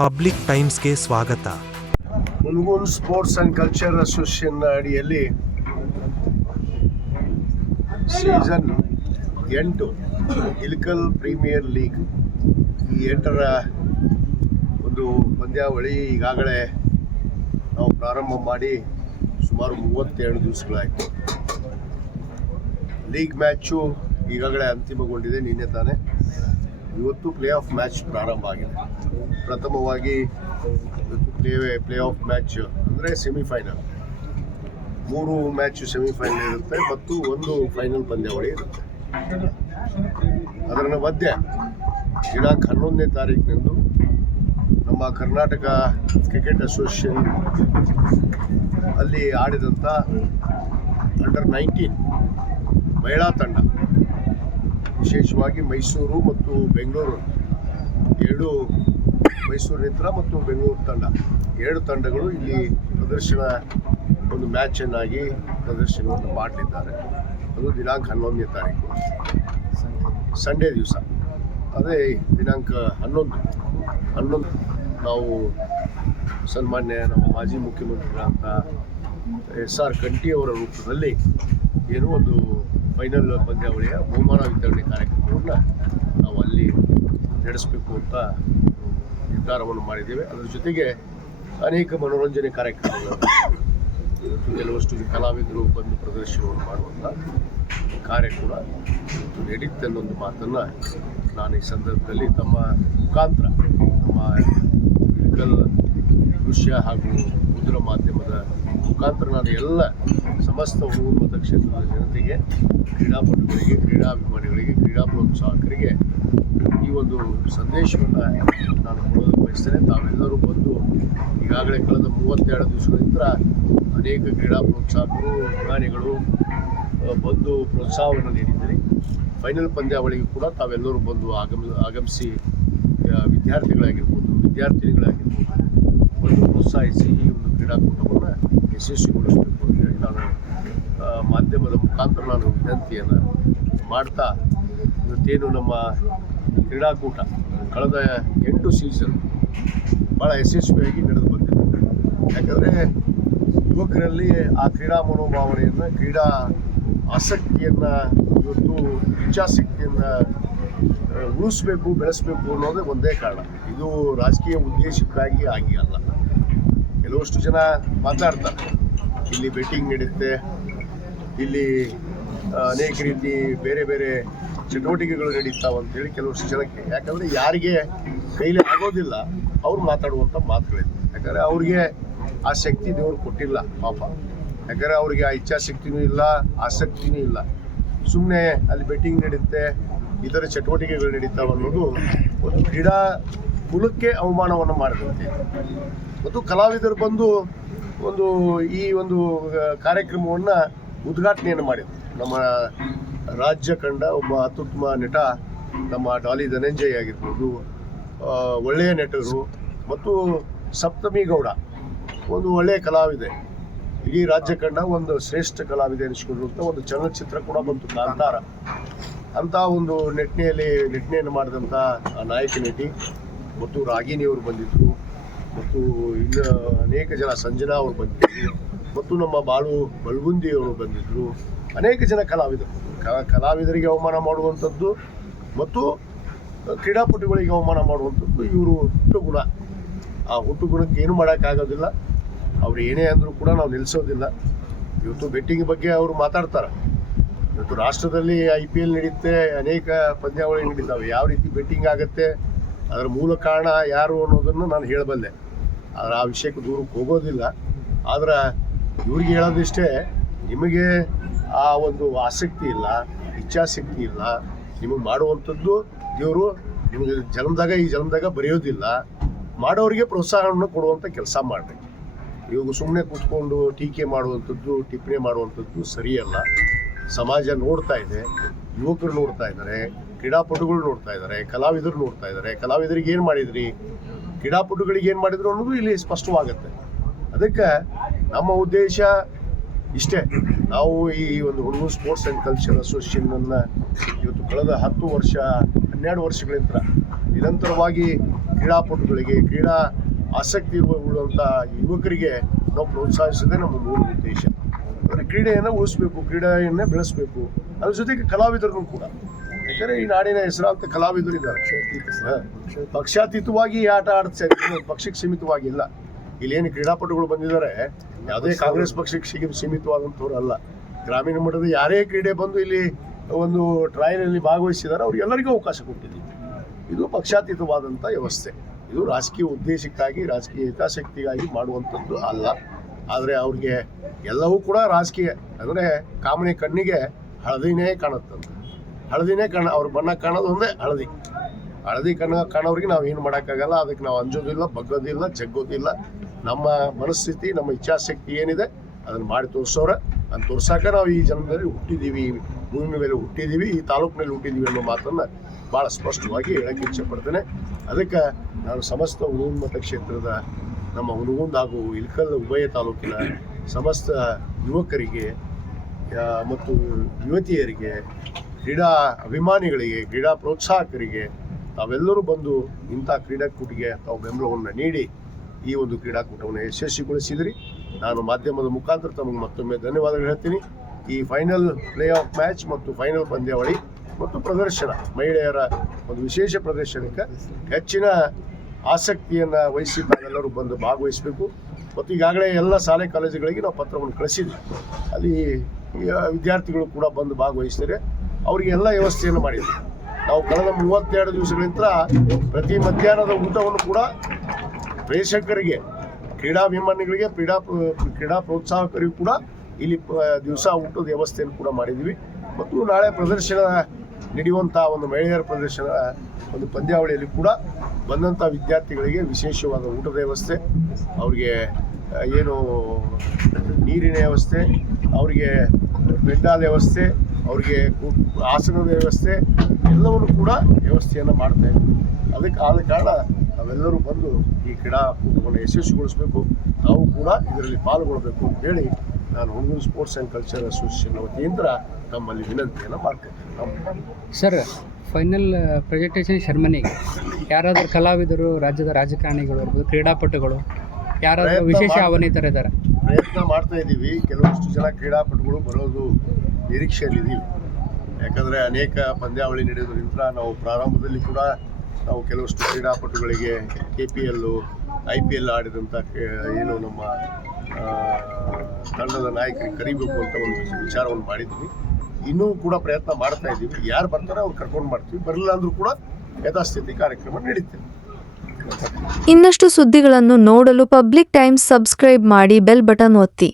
Public ಟೈಮ್ಸ್ಗೆ ಸ್ವಾಗತ. Hungund sports and culture association ಅಡಿಯಲ್ಲಿ season 8 Ilkal premier league ಈ 8ರ ಒಂದು ಪಂದ್ಯಾವಳಿ ಈಗಾಗಲೇ ನಾವು ಪ್ರಾರಂಭ ಮಾಡಿ ಸುಮಾರು 32 ದಿವಸಗಳಾಯಿತು. ಲೀಗ್ ಮ್ಯಾಚು ಈಗಾಗಲೇ ಅಂತಿಮಗೊಂಡಿದೆ, ನಿನ್ನೆ ತಾನೇ. ಇವತ್ತು ಪ್ಲೇ ಆಫ್ ಮ್ಯಾಚ್ ಪ್ರಾರಂಭ ಆಗಿದೆ. ಪ್ರಥಮವಾಗಿ ಇವತ್ತು ಪ್ಲೇ ಆಫ್ ಮ್ಯಾಚ್ ಅಂದರೆ ಸೆಮಿಫೈನಲ್, 3 ಮ್ಯಾಚ್ ಸೆಮಿಫೈನಲ್ ಇರುತ್ತೆ ಮತ್ತು 1 ಫೈನಲ್ ಪಂದ್ಯಾವಳಿ ಇರುತ್ತೆ. ಅದರ ಮಧ್ಯೆ ದಿನಾಂಕ 11ನೇ ತಾರೀಕಿನಂದು ನಮ್ಮ ಕರ್ನಾಟಕ ಕ್ರಿಕೆಟ್ ಅಸೋಸಿಯೇಷನ್ ಅಲ್ಲಿ ಆಡಿದಂಥ ಅಂಡರ್ 19 ಮಹಿಳಾ ತಂಡ, ವಿಶೇಷವಾಗಿ ಮೈಸೂರು ಮತ್ತು ಬೆಂಗಳೂರು, 2 ಮೈಸೂರು ಮಿತ್ರ ಮತ್ತು ಬೆಂಗಳೂರು ತಂಡ, 2 ತಂಡಗಳು ಇಲ್ಲಿ ಪ್ರದರ್ಶನ ಒಂದು ಮ್ಯಾಚನ್ನಾಗಿ ಪ್ರದರ್ಶನವನ್ನು ಮಾಡಲಿದ್ದಾರೆ. ಅದು ದಿನಾಂಕ 11ನೇ ತಾರೀಕು ಸಂಡೇ ದಿವಸ. ಅದೇ ದಿನಾಂಕ 11 ನಾವು ಸನ್ಮಾನ್ಯ ನಮ್ಮ ಮಾಜಿ ಮುಖ್ಯಮಂತ್ರಿಗಳಂತ SR ಕಂಠಿ ಅವರ ರೂಪದಲ್ಲಿ ಏನೋ ಒಂದು ಫೈನಲ್ ಪಂದ್ಯಾವಳಿಯ ಬಹುಮಾನ ವಿತರಣೆ ಕಾರ್ಯಕ್ರಮವನ್ನು ನಾವು ಅಲ್ಲಿ ನಡೆಸಬೇಕು ಅಂತ ನಿರ್ಧಾರವನ್ನು ಮಾಡಿದ್ದೇವೆ. ಅದರ ಜೊತೆಗೆ ಅನೇಕ ಮನೋರಂಜನೆ ಕಾರ್ಯಕ್ರಮಗಳು, ಕೆಲವಷ್ಟು ಕಲಾವಿದರು ಬಂದು ಪ್ರದರ್ಶನವನ್ನು ಮಾಡುವಂಥ ಕಾರ್ಯ ಕೂಡ ನಡೆಯುತ್ತೆ ಅನ್ನೊಂದು ಮಾತನ್ನು ನಾನು ಈ ಸಂದರ್ಭದಲ್ಲಿ ತಮ್ಮ ಮುಖಾಂತರ, ನಮ್ಮ ಇಳಕಲ್ ದೃಶ್ಯ ಹಾಗೂ ಮುದ್ರ ಮಾಧ್ಯಮದ ಮುಖಾಂತರ ನಾನು ಎಲ್ಲ ಸಮಸ್ತ ಹುನಗುಂದ ಮತಕ್ಷೇತ್ರದ ಜನತೆಗೆ, ಕ್ರೀಡಾಪಟುಗಳಿಗೆ, ಕ್ರೀಡಾಭಿಮಾನಿಗಳಿಗೆ, ಕ್ರೀಡಾ ಪ್ರೋತ್ಸಾಹಕರಿಗೆ ಈ ಒಂದು ಸಂದೇಶವನ್ನು ನಾನು ಕೊಡೋದಕ್ಕೆ ಬಯಸ್ತೇನೆ. ತಾವೆಲ್ಲರೂ ಬಂದು ಈಗಾಗಲೇ ಕಳೆದ 32 ದಿವಸಗಳಿಂದ ಅನೇಕ ಕ್ರೀಡಾ ಪ್ರೋತ್ಸಾಹಕರು, ಅಭಿಮಾನಿಗಳು ಬಂದು ಪ್ರೋತ್ಸಾಹವನ್ನು ನೀಡಿದ್ದೀರಿ. ಫೈನಲ್ ಪಂದ್ಯಾವಳಿಗೂ ಕೂಡ ತಾವೆಲ್ಲರೂ ಬಂದು ಆಗಮಿಸಿ ವಿದ್ಯಾರ್ಥಿನಿಗಳಾಗಿರ್ಬೋದು ಬಂದು ಪ್ರೋತ್ಸಾಹಿಸಿ ಈ ಒಂದು ಕ್ರೀಡಾಕೂಟವನ್ನು ಯಶಸ್ವಿಗೊಳಿಸಬೇಕು ಅಂತೇಳಿ ನಾನು ಮಾಧ್ಯಮದ ಮುಖಾಂತರ ನಾನು ವಿನಂತಿಯನ್ನು ಮಾಡ್ತಾ, ಇವತ್ತೇನು ನಮ್ಮ ಕ್ರೀಡಾಕೂಟ ಕಳೆದ 8 ಸೀಸನ್ ಭಾಳ ಯಶಸ್ವಿಯಾಗಿ ನಡೆದು ಬಂದಿದೆ. ಯಾಕಂದರೆ ಯುವಕರಲ್ಲಿ ಆ ಕ್ರೀಡಾ ಮನೋಭಾವನೆಯನ್ನು, ಕ್ರೀಡಾ ಆಸಕ್ತಿಯನ್ನು, ಇವತ್ತು ಇಚ್ಛಾಶಕ್ತಿಯನ್ನು ಉಳಿಸ್ಬೇಕು, ಬೆಳೆಸಬೇಕು ಅನ್ನೋದೇ ಒಂದೇ ಕಾರಣ. ಇದು ರಾಜಕೀಯ ಉದ್ದೇಶಕ್ಕಾಗಿ ಆಗಿ ಅಲ್ಲ. ಕೆಲವಷ್ಟು ಜನ ಮಾತಾಡ್ತಾರೆ, ಇಲ್ಲಿ ಬೆಟ್ಟಿಂಗ್ ನಡೆಯುತ್ತೆ, ಇಲ್ಲಿ ಅನೇಕ ರೀತಿ ಬೇರೆ ಬೇರೆ ಚಟುವಟಿಕೆಗಳು ನಡೀತಾವೆ ಅಂತೇಳಿ ಕೆಲವಷ್ಟು ಜನಕ್ಕೆ. ಯಾಕಂದರೆ ಯಾರಿಗೆ ಕೈಲಿ ಆಗೋದಿಲ್ಲ ಅವ್ರು ಮಾತಾಡುವಂಥ ಮಾತುಗಳಿದೆ. ಯಾಕಂದರೆ ಅವ್ರಿಗೆ ಆ ಶಕ್ತಿ ದೇವರು ಕೊಟ್ಟಿಲ್ಲ ಪಾಪ. ಯಾಕಂದರೆ ಅವ್ರಿಗೆ ಆ ಇಚ್ಛಾಶಕ್ತಿನೂ ಇಲ್ಲ, ಆಸಕ್ತಿನೂ ಇಲ್ಲ. ಸುಮ್ಮನೆ ಅಲ್ಲಿ ಬೆಟ್ಟಿಂಗ್ ನಡೆಯುತ್ತೆ, ಇತರ ಚಟುವಟಿಕೆಗಳು ನಡೀತಾವೆ ಅನ್ನೋದು ಒಂದು ಕ್ರೀಡಾ ಕುಲಕ್ಕೆ ಅವಮಾನವನ್ನು ಮಾಡಿದಂತೆ. ಮತ್ತು ಕಲಾವಿದರು ಬಂದು ಈ ಒಂದು ಕಾರ್ಯಕ್ರಮವನ್ನು ಉದ್ಘಾಟನೆಯನ್ನು ಮಾಡಿದರು. ನಮ್ಮ ರಾಜ್ಯ ಕಂಡ ಒಬ್ಬ ಅತ್ಯುತ್ತಮ ನಟ ನಮ್ಮ ಡಾಲಿ ಧನಂಜಯ್ ಆಗಿರ್ಬೋದು, ಒಳ್ಳೆಯ ನಟರು, ಮತ್ತು ಸಪ್ತಮಿ ಗೌಡ ಒಂದು ಒಳ್ಳೆಯ ಕಲಾವಿದೆ, ಇಡೀ ರಾಜ್ಯ ಕಂಡ ಒಂದು ಶ್ರೇಷ್ಠ ಕಲಾವಿದೆ ಅನಿಸ್ಕೊಂಡಂಥ ಒಂದು ಚಲನಚಿತ್ರ ಕೂಡ ಬಂತು, ಕಾಂತಾರ. ಅಂಥ ಒಂದು ನಟನೆಯನ್ನು ಮಾಡಿದಂಥ ನಾಯಕ ನಟಿ ಮತ್ತು ರಾಗಿಣಿಯವರು ಬಂದಿದ್ದರು, ಮತ್ತು ಇನ್ನು ಅನೇಕ ಜನ, ಸಂಜನಾ ಅವರು ಬಂದಿದ್ದರು, ಮತ್ತು ನಮ್ಮ ಬಾಳು ಬಲ್ಗುಂದಿಯವರು ಬಂದಿದ್ದರು. ಅನೇಕ ಜನ ಕಲಾವಿದರಿಗೆ ಅವಮಾನ ಮಾಡುವಂಥದ್ದು ಮತ್ತು ಕ್ರೀಡಾಪಟುಗಳಿಗೆ ಅವಮಾನ ಮಾಡುವಂಥದ್ದು ಇವರು ಹುಟ್ಟುಗುಣ. ಆ ಹುಟ್ಟುಗುಣಕ್ಕೆ ಏನು ಮಾಡೋಕ್ಕಾಗೋದಿಲ್ಲ. ಅವ್ರು ಏನೇ ಅಂದರೂ ಕೂಡ ನಾವು ನಿಲ್ಲಿಸೋದಿಲ್ಲ. ಇವತ್ತು ಬೆಟ್ಟಿಂಗ್ ಬಗ್ಗೆ ಅವರು ಮಾತಾಡ್ತಾರೆ. ಇವತ್ತು ರಾಷ್ಟ್ರದಲ್ಲಿ IPL ನಡೆಯುತ್ತೆ, ಅನೇಕ ಪಂದ್ಯಾವಳಿ ನಡೀತಾವೆ. ಯಾವ ರೀತಿ ಬೆಟ್ಟಿಂಗ್ ಆಗುತ್ತೆ, ಅದರ ಮೂಲ ಕಾರಣ ಯಾರು ಅನ್ನೋದನ್ನು ನಾನು ಹೇಳಬಲ್ಲೆ. ಆದರೆ ಆ ವಿಷಯಕ್ಕೆ ದೂರಕ್ಕೆ ಹೋಗೋದಿಲ್ಲ. ಆದರೆ ಇವ್ರಿಗೆ ಹೇಳೋದಿಷ್ಟೇ, ನಿಮಗೆ ಆ ಒಂದು ಆಸಕ್ತಿ ಇಲ್ಲ, ಇಚ್ಛಾಶಕ್ತಿ ಇಲ್ಲ, ನಿಮಗೆ ಮಾಡುವಂಥದ್ದು ದೇವರು ನಿಮಗೆ ಈ ಜನ್ಮದಾಗ ಬರೆಯೋದಿಲ್ಲ. ಮಾಡೋರಿಗೆ ಪ್ರೋತ್ಸಾಹವನ್ನು ಕೊಡುವಂಥ ಕೆಲಸ ಮಾಡಬೇಕು. ಇವಾಗ ಸುಮ್ಮನೆ ಕೂತ್ಕೊಂಡು ಟೀಕೆ ಮಾಡುವಂಥದ್ದು, ಟಿಪ್ಪಣಿ ಮಾಡುವಂಥದ್ದು ಸರಿಯಲ್ಲ. ಸಮಾಜ ನೋಡ್ತಾ ಇದೆ, ಯುವಕರು ನೋಡ್ತಾ ಇದ್ದಾರೆ, ಕ್ರೀಡಾಪಟುಗಳು ನೋಡ್ತಾ ಇದ್ದಾರೆ, ಕಲಾವಿದರು ನೋಡ್ತಾ ಇದ್ದಾರೆ. ಕಲಾವಿದರಿಗೆ ಏನು ಮಾಡಿದ್ರಿ, ಕ್ರೀಡಾಪಟುಗಳಿಗೆ ಏನು ಮಾಡಿದ್ರು ಅನ್ನೋದು ಇಲ್ಲಿ ಸ್ಪಷ್ಟವಾಗುತ್ತೆ. ಅದಕ್ಕೆ ನಮ್ಮ ಉದ್ದೇಶ ಇಷ್ಟೇ. ನಾವು ಈ ಒಂದು ಹುನಗುಂದ ಸ್ಪೋರ್ಟ್ಸ್ ಆ್ಯಂಡ್ ಕಲ್ಚರ್ ಅಸೋಸಿಯೇಷನನ್ನು ಇವತ್ತು ಕಳೆದ 12 ವರ್ಷಗಳಿಂದ ನಿರಂತರವಾಗಿ ಕ್ರೀಡಾಪಟುಗಳಿಗೆ, ಕ್ರೀಡಾ ಆಸಕ್ತಿ ಇರುವಂಥ ಯುವಕರಿಗೆ ನಾವು ಪ್ರೋತ್ಸಾಹಿಸೋದೇ ನಮ್ಮ ಮೂಲ ಉದ್ದೇಶ. ಅಂದರೆ ಕ್ರೀಡೆಯನ್ನು ಉಳಿಸ್ಬೇಕು, ಕ್ರೀಡೆಯನ್ನೇ ಬೆಳೆಸಬೇಕು. ಅದ್ರ ಜೊತೆಗೆ ಕಲಾವಿದರನ್ನು ಕೂಡ, ಯಾಕಂದರೆ ಈ ನಾಡಿನ ಹೆಸರಾಂತ ಕಲಾವಿದರು ಇದ್ದಾರೆ. ಪಕ್ಷಾತೀತವಾಗಿ ಈ ಆಟ ಆಡ್ತಾರೆ, ಪಕ್ಷಕ್ಕೆ ಸೀಮಿತವಾಗಿಲ್ಲ. ಇಲ್ಲೇನು ಕ್ರೀಡಾಪಟುಗಳು ಬಂದಿದ್ದಾರೆ ಯಾವುದೇ ಕಾಂಗ್ರೆಸ್ ಪಕ್ಷಕ್ಕೆ ಸೀಮಿತವಾದಂಥವ್ರು ಅಲ್ಲ. ಗ್ರಾಮೀಣ ಮಟ್ಟದ ಯಾರೇ ಕ್ರೀಡೆ ಬಂದು ಇಲ್ಲಿ ಒಂದು ಟ್ರಯಲ್ನಲ್ಲಿ ಭಾಗವಹಿಸಿದ್ದಾರೆ, ಅವ್ರಿಗೆಲ್ಲರಿಗೂ ಅವಕಾಶ ಕೊಟ್ಟಿದ್ದೀವಿ. ಇದು ಪಕ್ಷಾತೀತವಾದಂಥ ವ್ಯವಸ್ಥೆ. ಇದು ರಾಜಕೀಯ ಉದ್ದೇಶಕ್ಕಾಗಿ, ರಾಜಕೀಯ ಹಿತಾಸಕ್ತಿಗಾಗಿ ಮಾಡುವಂಥದ್ದು ಅಲ್ಲ. ಆದರೆ ಅವ್ರಿಗೆ ಎಲ್ಲವೂ ಕೂಡ ರಾಜಕೀಯ ಅಂದರೆ ಕಾಮನೆ ಕಣ್ಣಿಗೆ ಹಳದಿನೇ ಕಾಣುತ್ತಂತ. ಹಳದಿನೇ ಅವ್ರ ಬಣ್ಣ ಕಾಣೋದು ಒಂದೇ ಹಳದಿ ಕಾಣೋರಿಗೆ ನಾವು ಏನು ಮಾಡೋಕ್ಕಾಗಲ್ಲ. ಅದಕ್ಕೆ ನಾವು ಅಂಜೋದಿಲ್ಲ, ಬಗ್ಗೋದಿಲ್ಲ, ಜಗ್ಗೋದಿಲ್ಲ. ನಮ್ಮ ಮನಸ್ಥಿತಿ, ನಮ್ಮ ಇಚ್ಛಾಶಕ್ತಿ ಏನಿದೆ ಅದನ್ನು ಮಾಡಿ ತೋರಿಸೋರೆ. ಅದನ್ನು ತೋರ್ಸಾಕ ನಾವು ಈ ಜನ್ಮದಲ್ಲಿ ಹುಟ್ಟಿದ್ದೀವಿ, ಈ ಭೂಮಿ ಮೇಲೆ ಹುಟ್ಟಿದ್ದೀವಿ, ಈ ತಾಲೂಕಿನಲ್ಲಿ ಹುಟ್ಟಿದ್ದೀವಿ ಅನ್ನೋ ಮಾತನ್ನು ಭಾಳ ಸ್ಪಷ್ಟವಾಗಿ ಹೇಳಕ್ಕೆ ಇಚ್ಛೆಪಡ್ತೇನೆ. ಅದಕ್ಕೆ ನಾನು ಸಮಸ್ತ ಹುನಗುಂದ ಮತಕ್ಷೇತ್ರದ ನಮ್ಮ ಹುನಗುಂದ ಹಾಗೂ ಇಳಕಲ್ ಉಭಯ ತಾಲೂಕಿನ ಸಮಸ್ತ ಯುವಕರಿಗೆ ಮತ್ತು ಯುವತಿಯರಿಗೆ, ಕ್ರೀಡಾ ಅಭಿಮಾನಿಗಳಿಗೆ, ಕ್ರೀಡಾ ಪ್ರೋತ್ಸಾಹಕರಿಗೆ ತಾವೆಲ್ಲರೂ ಬಂದು ಇಂಥ ಕ್ರೀಡಾಕೂಟಿಗೆ ತಾವು ಬೆಂಬಲವನ್ನು ನೀಡಿ ಈ ಒಂದು ಕ್ರೀಡಾಕೂಟವನ್ನು ಯಶಸ್ವಿಗೊಳಿಸಿದ್ರಿ. ನಾನು ಮಾಧ್ಯಮದ ಮುಖಾಂತರ ತಮಗೆ ಮತ್ತೊಮ್ಮೆ ಧನ್ಯವಾದಗಳು ಹೇಳ್ತೀನಿ. ಈ ಫೈನಲ್ ಪ್ಲೇ ಆಫ್ ಮ್ಯಾಚ್ ಮತ್ತು ಫೈನಲ್ ಪಂದ್ಯಾವಳಿ ಮತ್ತು ಪ್ರದರ್ಶನ, ಮಹಿಳೆಯರ ಒಂದು ವಿಶೇಷ ಪ್ರದರ್ಶನಕ್ಕೆ ಹೆಚ್ಚಿನ ಆಸಕ್ತಿಯನ್ನು ವಹಿಸಿ ತಾವೆಲ್ಲರೂ ಬಂದು ಭಾಗವಹಿಸಬೇಕು. ಮತ್ತು ಈಗಾಗಲೇ ಎಲ್ಲ ಶಾಲೆ ಕಾಲೇಜುಗಳಿಗೆ ನಾವು ಪತ್ರವನ್ನು ಕಳಿಸಿದ್ವಿ. ಅಲ್ಲಿ ವಿದ್ಯಾರ್ಥಿಗಳು ಕೂಡ ಬಂದು ಭಾಗವಹಿಸ್ತಾರೆ. ಅವರಿಗೆಲ್ಲ ವ್ಯವಸ್ಥೆಯನ್ನು ಮಾಡಿದ್ವಿ. ನಾವು ಕಳೆದ 32 ದಿವಸಗಳಿಂದ ಪ್ರತಿ ಮಧ್ಯಾಹ್ನದ ಊಟವನ್ನು ಕೂಡ ಪ್ರೇಕ್ಷಕರಿಗೆ, ಕ್ರೀಡಾಭಿಮಾನಿಗಳಿಗೆ, ಕ್ರೀಡಾ ಪ್ರೋತ್ಸಾಹಕರಿಗೂ ಕೂಡ ಇಲ್ಲಿ ದಿವಸ ಊಟದ ವ್ಯವಸ್ಥೆಯನ್ನು ಕೂಡ ಮಾಡಿದ್ದೀವಿ. ಮತ್ತು ನಾಳೆ ಪ್ರದರ್ಶನ ನಡೆಯುವಂಥ ಒಂದು ಮಹಿಳೆಯರ ಪ್ರದರ್ಶನ ಒಂದು ಪಂದ್ಯಾವಳಿಯಲ್ಲಿ ಕೂಡ ಬಂದಂಥ ವಿದ್ಯಾರ್ಥಿಗಳಿಗೆ ವಿಶೇಷವಾದ ಊಟದ ವ್ಯವಸ್ಥೆ, ಅವರಿಗೆ ಏನು ನೀರಿನ ವ್ಯವಸ್ಥೆ, ಅವರಿಗೆ ಬೆಡ್ಡಾದ ವ್ಯವಸ್ಥೆ, ಅವರಿಗೆ ಆಸನದ ವ್ಯವಸ್ಥೆ ಎಲ್ಲವನ್ನು ಕೂಡ ವ್ಯವಸ್ಥೆಯನ್ನು ಮಾಡ್ತಾಯಿದ್ವಿ. ಅದಕ್ಕೆ ಆದ ಕಾರಣ ನಾವೆಲ್ಲರೂ ಬಂದು ಈ ಕ್ರೀಡಾಕೂಟವನ್ನು ಯಶಸ್ವಿಗೊಳಿಸಬೇಕು, ನಾವು ಕೂಡ ಇದರಲ್ಲಿ ಪಾಲ್ಗೊಳ್ಳಬೇಕು ಅಂತ ಹೇಳಿ ನಾನು Hungund sports and cultural association ವತಿಯಿಂದ ನಮ್ಮಲ್ಲಿ ವಿನಂತಿಯನ್ನು ಮಾಡ್ತೇನೆ. ಸರ್, ಫೈನಲ್ ಪ್ರೆಸೆಂಟೇಷನ್ ಸೆರೆಮನಿಗೆ ಯಾರಾದರೂ ಕಲಾವಿದರು, ರಾಜ್ಯದ ರಾಜಕಾರಣಿಗಳು ಇರ್ಬೋದು, ಕ್ರೀಡಾಪಟುಗಳು ಯಾರಾದರೂ ವಿಶೇಷ ಆಹ್ವಾನಿತರಿದ್ದಾರೆ? ಪ್ರಯತ್ನ ಮಾಡ್ತಾ ಇದ್ದೀವಿ. ಕೆಲವಷ್ಟು ಜನ ಕ್ರೀಡಾಪಟುಗಳು ಬರೋದು ನಿರೀಕ್ಷೆಯಲ್ಲಿದ್ದೀವಿ. ಯಾಕಂದರೆ ಅನೇಕ ಪಂದ್ಯಾವಳಿ ನಡೆಯೋದ್ರಿಂದ ನಾವು ಪ್ರಾರಂಭದಲ್ಲಿ ಕೂಡ ನಾವು ಕೆಲವಷ್ಟು ಕ್ರೀಡಾಪಟುಗಳಿಗೆ KPL, IPL ಆಡಿದಂಥ ಏನು ನಮ್ಮ ತಂಡದ ನಾಯಕರಿಗೆ ಕರಿಬೇಕು ಅಂತ ಒಂದು ವಿಚಾರವನ್ನು ಮಾಡಿದ್ವಿ. ಇನ್ನೂ ಕೂಡ ಪ್ರಯತ್ನ ಮಾಡ್ತಾ ಇದ್ದೀವಿ. ಯಾರು ಬರ್ತಾರೆ ಅವ್ರು ಕರ್ಕೊಂಡು ಮಾಡ್ತೀವಿ, ಬರಲಿಲ್ಲ ಅಂದರೂ ಕೂಡ ಯಥಾಸ್ಥಿತಿ ಕಾರ್ಯಕ್ರಮ ನಡೀತೀವಿ. ಇನ್ನಷ್ಟು ಸುದ್ದಿಗಳನ್ನು ನೋಡಲು ಪಬ್ಲಿಕ್ ಟೈಮ್ಸ್ ಸಬ್ಸ್ಕ್ರೈಬ್ ಮಾಡಿ, ಬೆಲ್ ಬಟನ್ ಒತ್ತಿ.